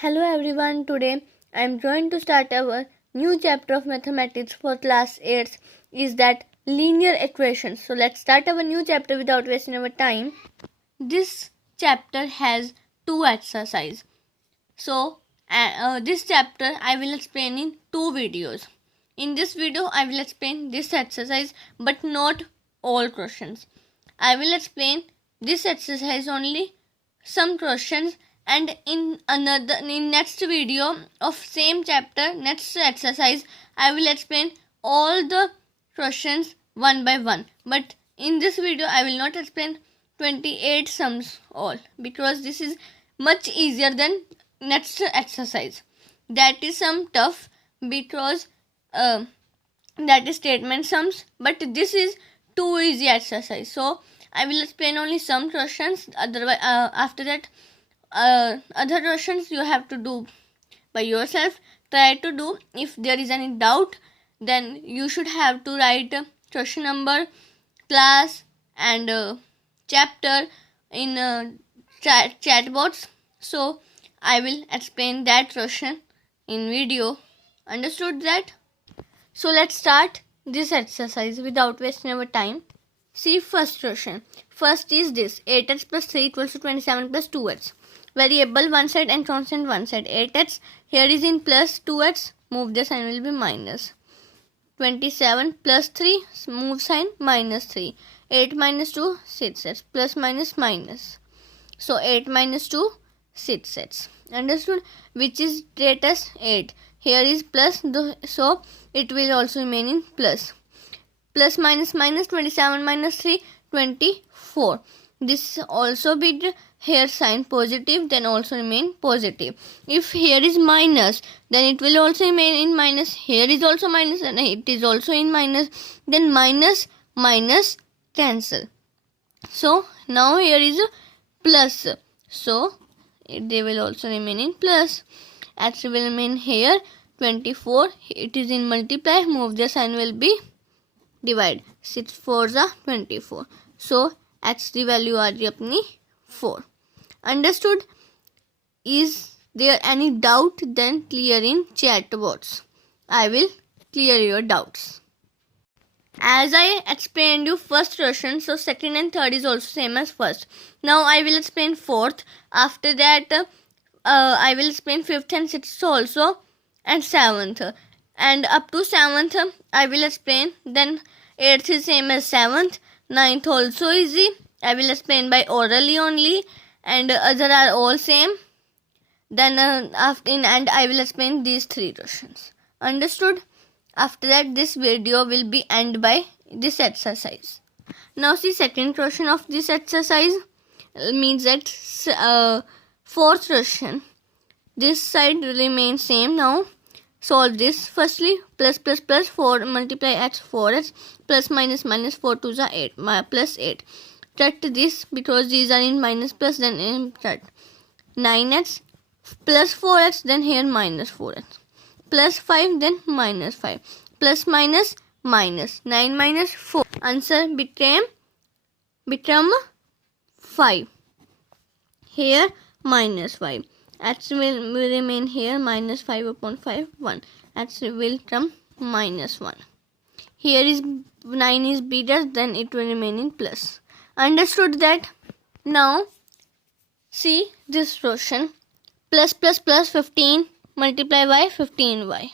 Hello everyone, today I am going to start our new chapter of mathematics for class 8 is that linear equations. So let's start our new chapter without wasting our time. This chapter has two exercises. So this chapter I will explain in two videos. In this video I will explain this exercise but not all questions. I will explain this exercise only some questions, and in next video of same chapter, next exercise, I will explain all the questions one by one. But in this video I will not explain 28 sums all, because this is much easier than next exercise. That is some tough because that is statement sums, but this is too easy exercise. So I will explain only some questions. Otherwise, after that, other questions you have to do by yourself. Try to do. If there is any doubt, then you should have to write question number, class, and chapter in chat box. So I will explain that question in video. Understood that? So let's start this exercise without wasting our time. See first question. First is this: 8x plus 3 equals to 27 plus 2x. Variable one side and constant one side. 8x here is in plus, 2x move the sign will be minus. 27 plus 3 move sign minus 3. 8 minus 2 6x plus minus minus. So 8 minus 2 6x. Understood? Which is greatest? 8. Here is plus, so it will also remain in plus. Plus minus minus, 27 minus 3 24. This also be here sign positive, then also remain positive. If here is minus, then it will also remain in minus. Here is also minus and it is also in minus. Then minus minus cancel. So now here is a plus. So they will also remain in plus. X will remain here 24. It is in multiply. Move the sign will be divide. 6 4s are 24. So x की value आ रही अपनी 4. Understood? Is there any doubt? Then clear in chat box. I will clear your doubts. As I explained you first question, so second and third is also same as first. Now I will explain fourth. After that I will explain fifth and sixth also, and seventh, and up to seventh I will explain. Then eighth is same as seventh. Ninth also easy. I will explain by orally only, and other are all same. Then after and I will explain these three questions. Understood? After that this video will be end by this exercise. Now see second question of this exercise means that fourth question. This side will remain same. Now solve this. Firstly, plus plus plus 4 multiply x 4x plus minus minus 4 2s are 8 plus 8. Subtract this because these are in minus plus, then in subtract 9x plus 4x, then here minus 4x plus 5, then minus 5 plus minus minus 9 minus 4. Answer became 5. Here minus 5. X will remain here minus 5 upon 5 1. X will come minus 1. Here is 9 is bigger, then it will remain in plus. Understood that? Now see this question. Plus plus plus 15 multiply by 15y.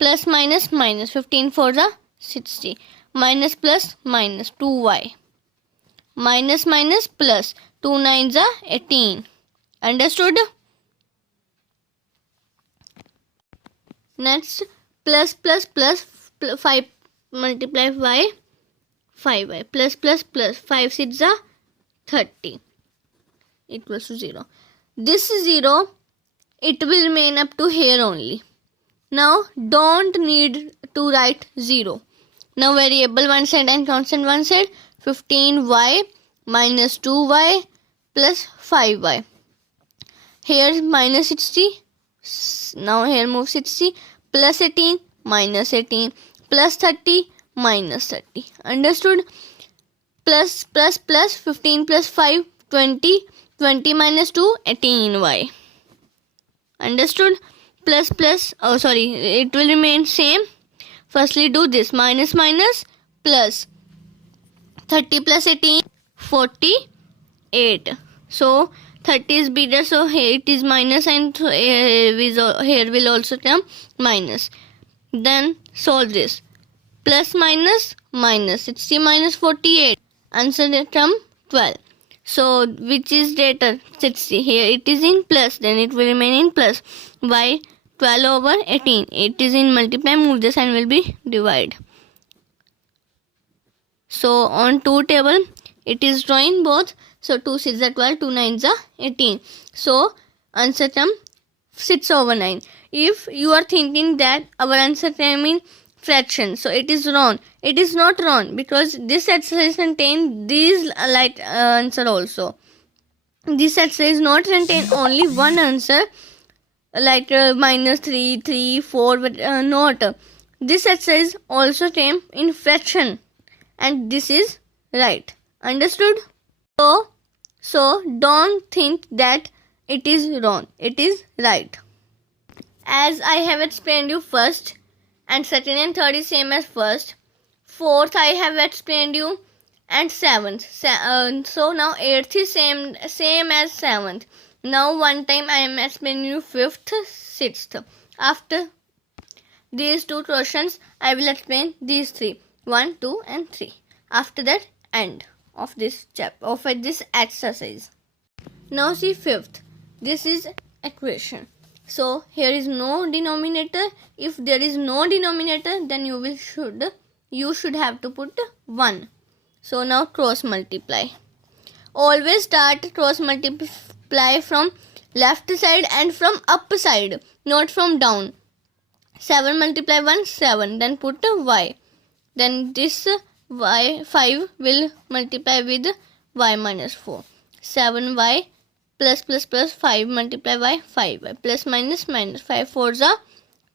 Plus minus minus 15 4s are 60. Minus plus minus 2y. Minus minus plus 2 9s are 18. Understood? Next, plus plus plus 5 multiply y 5y plus plus plus 5 6s are 30 equals to 0. This 0, it will remain up to here only. Now don't need to write 0. Now variable one side and constant one side. 15y minus 2y plus 5y. Here minus 60. Now here move 60. Plus 18 minus 18 plus 30 minus 30. Understood? Plus plus plus 15 plus 5 20. 20 minus 2 18y. Understood? Plus plus, oh sorry, it will remain same. Firstly do this, minus minus plus. 30 plus 18, 48. So 30 is bigger, so here it is minus, and here will also come minus. Then solve this. Plus minus minus 60 minus 48. Answer term 12. So which is greater? 60. Here it is in plus, then it will remain in plus. Why? 12 over 18. It is in multiply, move the sign, will be divide. So on 2 table it is drawing both. So 2 6 are 12, 2 9 are 18. So answer term 6 over 9. If you are thinking that our answer term in fraction, so it is wrong. It is not wrong, because this exercise contains these answer also. This exercise not contain only one answer like minus 3, 3, 4, but not. This exercise also came in fraction, and this is right. Understood? So don't think that it is wrong. It is right. As I have explained you first, and second and third is same as first. Fourth I have explained you, and seventh. So now eighth is same as seventh. Now one time I am explaining you fifth, sixth. After these two questions, I will explain these three. 1, 2 and 3. After that, end of this this exercise. Now see fifth. This is equation. So here is no denominator. If there is no denominator, then you should have to put 1. So now cross multiply. Always start cross multiply from left side and from up side, not from down. 7 multiply 1, 7. Then put y. Then this y 5 will multiply with y minus 4. 7y plus 5 multiply y 5y plus minus 5 4s are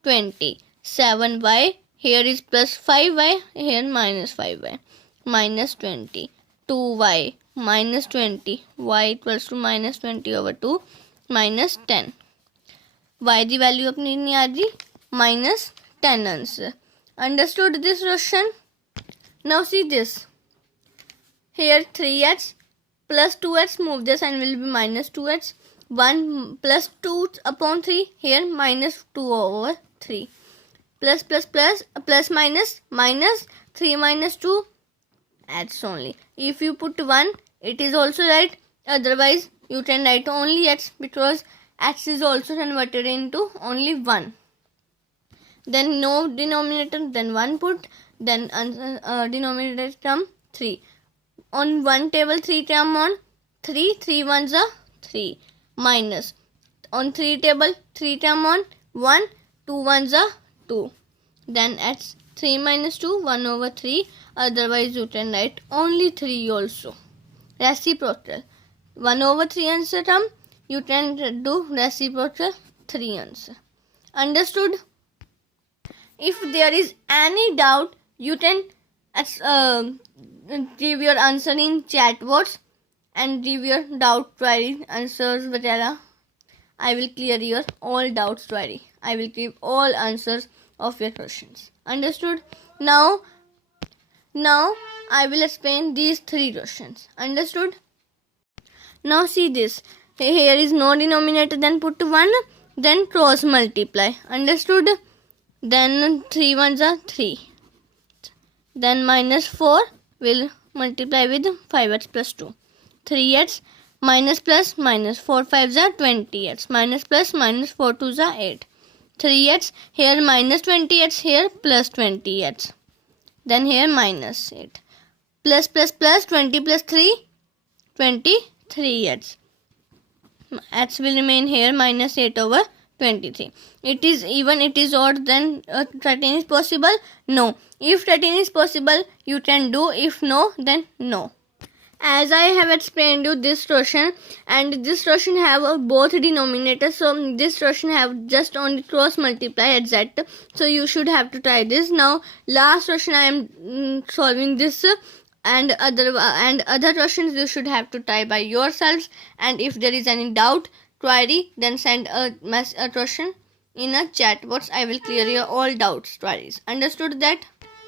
20. 7y, here is plus 5y, here minus 5y, minus 20. 2y minus 20, y equals to minus 20 over 2, minus 10. y the value अपनी नहीं आ रही, minus 10 answer. Understood this question? Now see this. Here 3x plus 2x, move the sign, will be minus 2x. 1 plus 2 upon 3, here minus 2 over 3. Plus minus 3 minus 2 adds only. If you put 1, it is also right. Otherwise you can write only x, because x is also converted into only 1. Then no denominator, then 1 put, then denominator term 3. On 1 table 3 term on 3, 3 ones are 3, minus. On 3 table 3 term on 1, 2 ones are 2. Then at 3 minus 2, 1 over 3. Otherwise you can write only 3 also. Reciprocal. 1 over 3 answer term, you can do reciprocal 3 answer. Understood? If there is any doubt, you can give your answer in chat box and give your doubt query answers, whatever. I will clear your all doubts query. I will give all answers of your questions. Understood? Now I will explain these 3 questions. Understood? Now see this. Here is no denominator, then put 1, then cross multiply. Understood? Then 3 ones are 3. Then minus 4 will multiply with 5x plus 2. 3x minus plus minus 4 5s are 20x. Minus plus minus 4 2s are 8. 3x, here minus 20x, here plus 20x. Then here minus 8. Plus 20 plus 3, 23x. X will remain here minus 8 over 23. It is even, it is odd, then 13 is possible? No. If 13 is possible, you can do. If no, then no. As I have explained you this question, and this question have both denominators, so this question have just only cross multiply exact, so you should have to try this. Now last question I am solving this, and other questions you should have to try by yourselves, and if there is any doubt, query, then send a question in a chat box. I will clear your all doubts, queries. Understood that?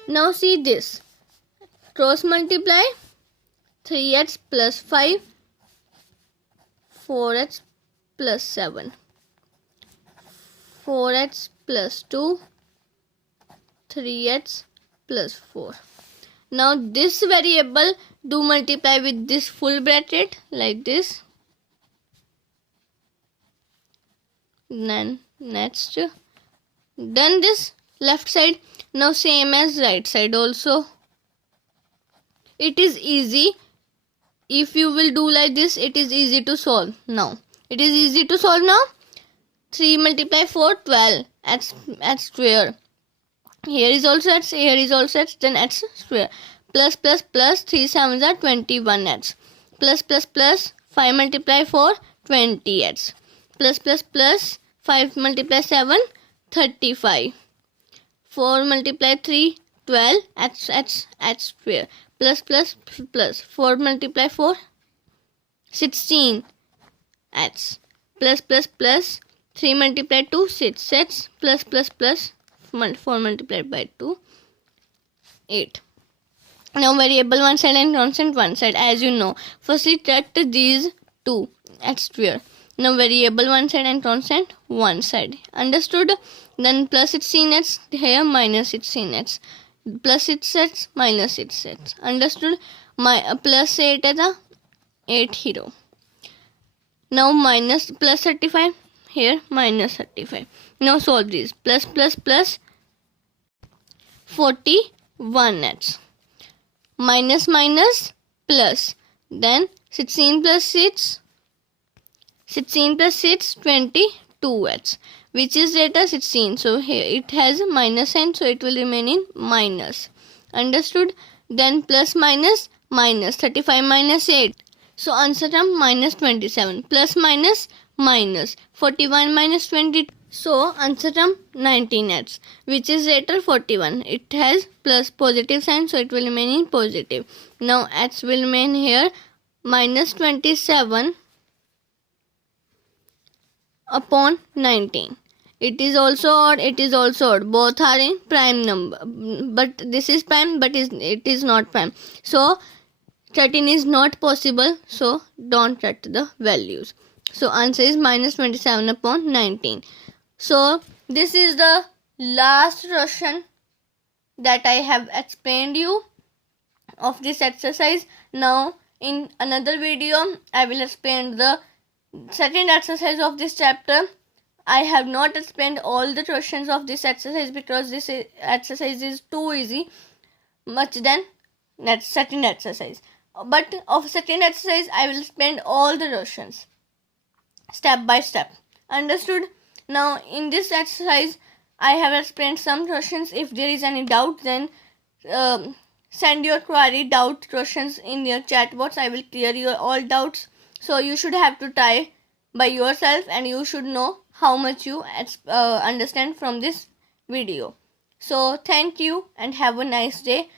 Now see this. Cross multiply 3x plus 5, 4x plus 7, 4x plus 2, 3x plus 4. Now this variable do multiply with this full bracket like this. Then next, done this left side. Now same as right side also. It is easy. If you will do like this, it is easy to solve. Now it is easy to solve now. 3 multiply 4, 12 x square. Here is also x, here is also x, then x square. Plus plus plus 3 7s are 21x. Plus plus plus 5 multiply 4, 20x. Plus plus plus 5 multiply 7, 35. 4 multiply 3, 12 x square. Plus plus plus 4 multiply 4, 16 x. Plus plus plus 3 multiply 2, 6x. Plus plus plus 4 multiplied by 2, 8. Now variable one side and constant one side, as you know. Firstly set these two at square. Now variable one side and constant one side. Understood? Then plus 16x here, minus 16x. Plus 6x minus 6x. Understood? Plus 8 as a 8 0. Now minus plus 35 here, minus 35. Now solve this. Plus plus plus 41x. Minus minus plus. Then 16 plus 6. 16 plus 6, 22x. Which is data 16. So here it has a minus sign. So it will remain in minus. Understood? Then plus minus minus. 35 minus 8. So answer term minus 27. Plus minus minus. 41 minus 20. So answer term 19x. Which is later 41. It has plus positive sign. So it will remain in positive. Now x will remain here. Minus 27 upon 19. It is also odd, it is also odd. Both are in prime number. But this is prime, but it is not prime. So 13 is not possible. So don't write the values. So answer is minus 27 upon 19. So this is the last question that I have explained you of this exercise. Now in another video I will explain the second exercise of this chapter. I have not explained all the questions of this exercise because this exercise is too easy much than second exercise. But of second exercise I will explain all the questions step by step. Understood? Now in this exercise I have explained some questions. If there is any doubt, then send your query doubt questions in your chat box. I will clear your all doubts. So you should have to try by yourself and you should know how much you understand from this video. So thank you and have a nice day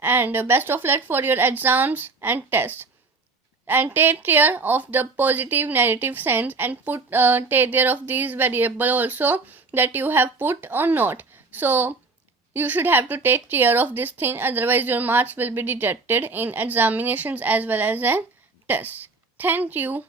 and best of luck for your exams and tests. And take care of the positive negative signs and take care of these variable also that you have put or not. So you should have to take care of this thing, otherwise your marks will be deducted in examinations as well as in tests. Thank you.